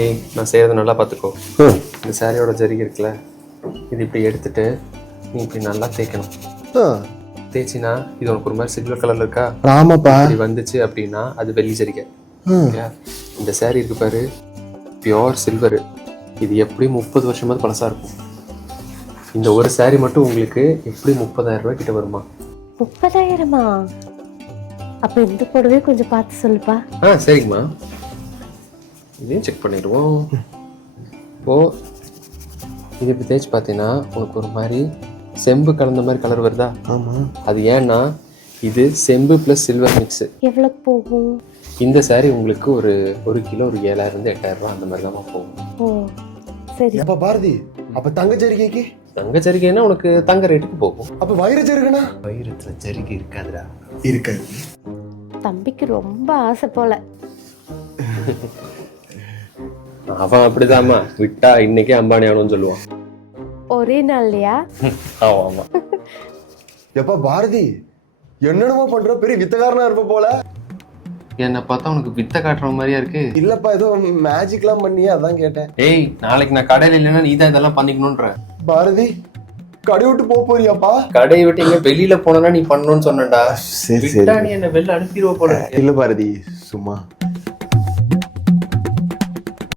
ஏய், நான் செய்கிறத நல்லா பார்த்துக்கோ. இந்த சாரியோட ஜரிகை இருக்குல்ல, இது இப்படி எடுத்துட்டு நீ இப்படி நல்லா தேய்க்கணும். தேய்ச்சினா இது உனக்கு ஒரு மாதிரி சில்வர் கலர்ல இருக்கா? ஆமாப்பா. இப்படி வந்துச்சு அப்படின்னா அது வெள்ளி ஜரிகை. இந்த சாரி இருக்கு பாரு, பியோர் சில்வரு. இது எப்படி 30 வருஷமாவது பழசா இருக்கும். இந்த ஒரு சாரி மட்டும் உங்களுக்கு எப்படி 30,000 ரூபாய் கிட்ட வருமா? 30,000-மா? அப்ப இந்த புடவை கொஞ்சம் பார்த்து சொல்லுப்பா. சரிங்கம்மா, இதையும் செக் பண்ணிடுவோம். இப்போ இது இப்படி தேய்ச்சி பார்த்தீங்கன்னா உனக்கு ஒரு மாதிரி செம்பு கலந்த மாதிரி கலர் வருதா? ஆமாம். அது ஏன்னா இது செம்பு ப்ளஸ் சில்வர் மிக்ஸு. எவ்வளவு போகும்? இந்த சாரி உங்களுக்கு ஒரு கிலோ ஒரு 7,000 8,000 ரூபாய் அந்த மாதிரி தான் போகும். ஓ சரி. அப்ப பாரதி, அப்ப தங்க ஜரிகைக்கு? தங்க ஜரிகைன்னா உனக்கு தங்க ரேட்டுக்கு போகும். அப்ப வைர ஜரிகைனா? வைரத்துல ஜரிகை இருக்காதுடா. இருக்காது. தம்பிக்கு ரொம்ப ஆசை போல. அவன் அப்படிதாம்மா, விட்டா இன்னைக்கே அம்பானி ஆகணும்னு சொல்லுவான். ஒரே நாள்லையா? ஆமா. எப்ப பாரதி, என்னென்னமோ பண்ற, பெரிய வித்தகாரனா இருப்ப போல. என்ன பார்த்தா உனக்கு வித்த காட்டுற மாதிரியா இருக்கு? இல்லப்பா, ஏதோ மேஜிக்லாம் பண்ணியே, அதான் கேட்டேன். ஏய், நாளைக்கு நான் கடையில இல்லைன்னா நீ தான் இதெல்லாம் பண்ணிக்கணும்ன்ற. பாரதி, கடை விட்டு போறியாப்பா? கடையை விட்டு இங்க வெளியில போனா நீ பண்ணணும்னு சொன்னடா. சரி விட்டா நீ என்ன வெளில அனுப்பிடுவ போல. இல்ல பாரதி, சும்மா